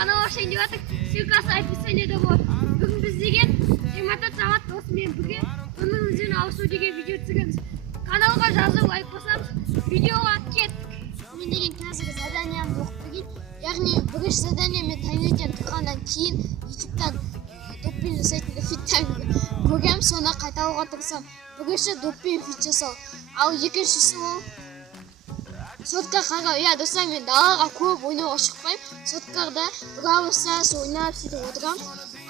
канал ашайын деп жатыр. Ссылкасы описаниеде болады. Бүгін біз деген 24 сағат осымен бірге өмірімізден ауысу деген видео түсіреміз. Каналға жазып лайк басамыз. Видеоға кеттік. Мен деген қазіргі заданиямды оқып берейін. Яғни бірінші задание мен таңертең тұрғаннан кейін ютубтан доппен жасайтын фиттен көремін, соны қайталауға тырысамын. Бірінші доппен фит жасау. Ал екіншісі ол соткар қарау. Иә, достар, мен далаға көп ойнауға шықпаймын. Соткарда Brawl Stars ойнап сөйтіп отырамын.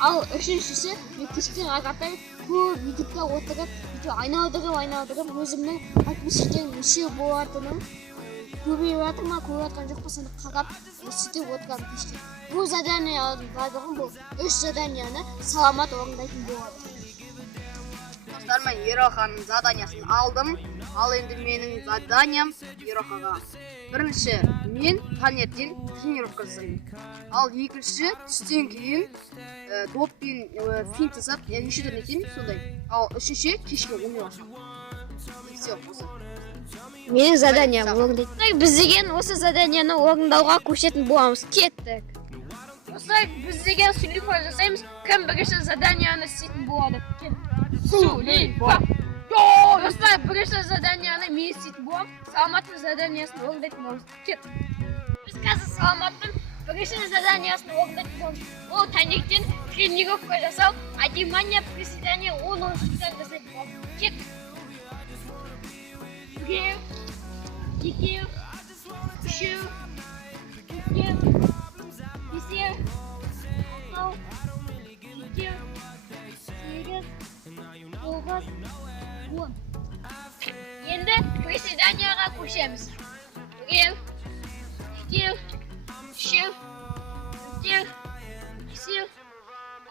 Ал үшіншісі мен кешке қарапайым көп ютубта отырып, айналдырып өзімнің подписчиктерім неше болатынын көбейіп жатыр ма, көбейіп жатқан жоқ па соны қарап сөйтіп отырамын кешке. Бұл заданиялардың барлығын бұл үш заданияны саламат орындайтын болады. Достар, мен Ероханың заданиясын алдым. Ал енді менің заданиям Ерохаға. Бірінші, мен таңертең тренировка жасаймын. Ал екінші, түстен кейін доппен финт жасап, неше түрін етемін сондай. Ал үшінші, кешке ойнауға шығамын. Все, осы. Менің заданиям орындайды. Біз деген осы заданияны орындауға көшетін боламыз. Кеттік. Осылай біз деген Сулифа жасаймыз. Кім бірінші заданияны істейтін болады? Сулифа! Достар, бірінші заданияны мен істейтін болам. Саламаттың заданиясын орындайтын боламыз. Кеттік. Біз қазір Саламаттың бірінші заданиясын орындайтын боламыз. Ол таңертең тренировка жасау, отжимания, приседания, 10 штуктан жасайтын боламыз. Кеттік. Бір, екі, үш, төрт, бес, алты, жеті, сегіз, тоғыз, 10. Енді приседанияға көшеміз. Бір, екі, үш, төрт, бес,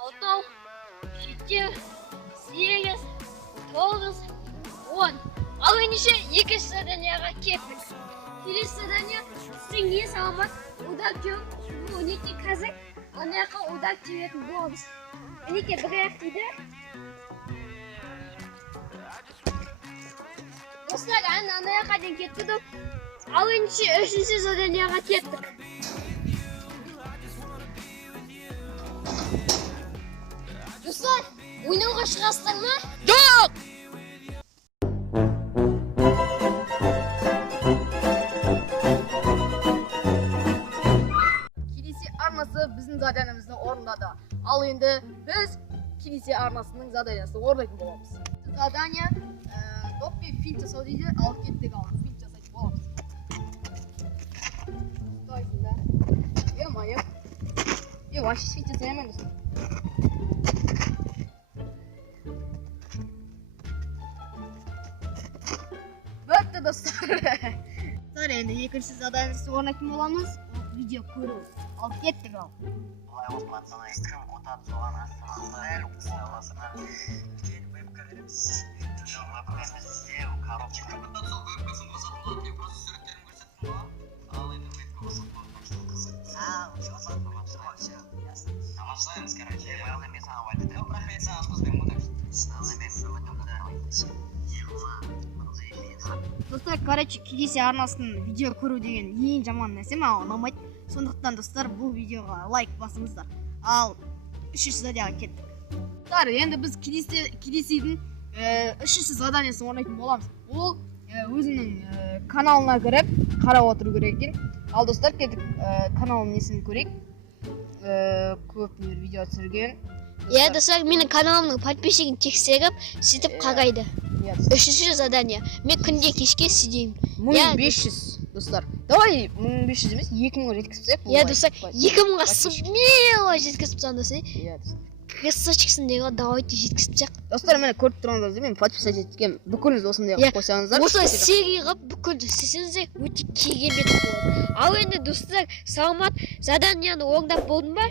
алты, жеті, сегіз, тоғыз, 10. Ал ендеше екінші заданияға кеттік. Келесі задания сізге саламат удар теуіп, бұл өнеке қазір анаяққа удар теуетін боламыз. Өнеке бір аяқ дейді. Достар, анаяққа ден кетті доп. Ал ендеше үшінші заданияға кеттік. Достар, ойнауға шығасыздар ма? Жоқ! Біздің заданиямызды орындады. Ал енді біз Кинесе арнасының заданиясын орындайтын боламыз. Задания доппен финт жасау дейді, ал кеттік ал финт жасайтын боламыз. Стойсын да. Е-майып. Вообще финт жасай алмаймыз. Бітті, достар. Достар, енді екінші заданиясын орындайтын боламыз. Видео көру. Ал кеттік ал. Олай оқылатсана кім отады соған астаналда әл қысаласына кейін вебка береміз. Жоқ, бізде коробка. Сол вебкасын қосатын болады, мен просто суреттерін көрсеттім ғой. Ал енді вебка қосатын болады. Қосатын болады, все. Тамашалаймыз, короче. Майлы мен саған айтып. Рахмет саған қосбаймын ғой. Майлы мен үмітім Достар, короче, Кинесе арнасының видео көру деген ең жаман нәрсе маған ұнамайды. Сондықтан достар, бұл видеоға лайк басыңыздар. Ал үшінші заданияға кеттік. Достар, енді біз Кинеседің үшінші заданиясын орындайтын боламыз. Ол өзінің каналына кіріп қарап отыру керек екен. Ал достар, кеттік каналының несін көрейік. Көп видео түсірген. Иә, достар, менің каналымның подписчигін тексеріп, сөйтіп қарайды. Үшінші задания. Мен күнде кешке сөйлеймін. 1500, достар. Давай 1500 емес, 2000-ға жеткізсек. Иә, достар, 2000-ға смело жеткізіп сандасы. Иә, достар. Красавчиксіңдегі давайте жеткізіп сақ. Достар, мені көріп тұрғандарыңызды мен подписать еткем. Бүкіліңіз осындай қойсаңыздар. Осы серияға бүкілді істесеңіздер өте керемет болады. Ал енді достар, Саламат заданияны орындап болдың ба?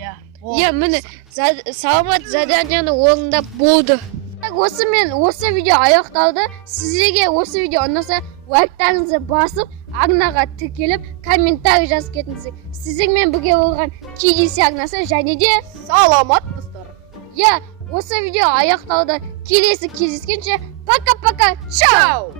Иә, міне Саламат заданияны орындап болды. Осы видео аяқталды. Сіздерге осы видео ұнаса лайктарыңызды басып, арнаға тіркеліп, комментарий жазып кетіңіздер. Сіздермен бірге болған Кинесе арнасы және де Саламат, достар. Иә, осы видео аяқталды. Келесі кездескенше пока-пока. Чао!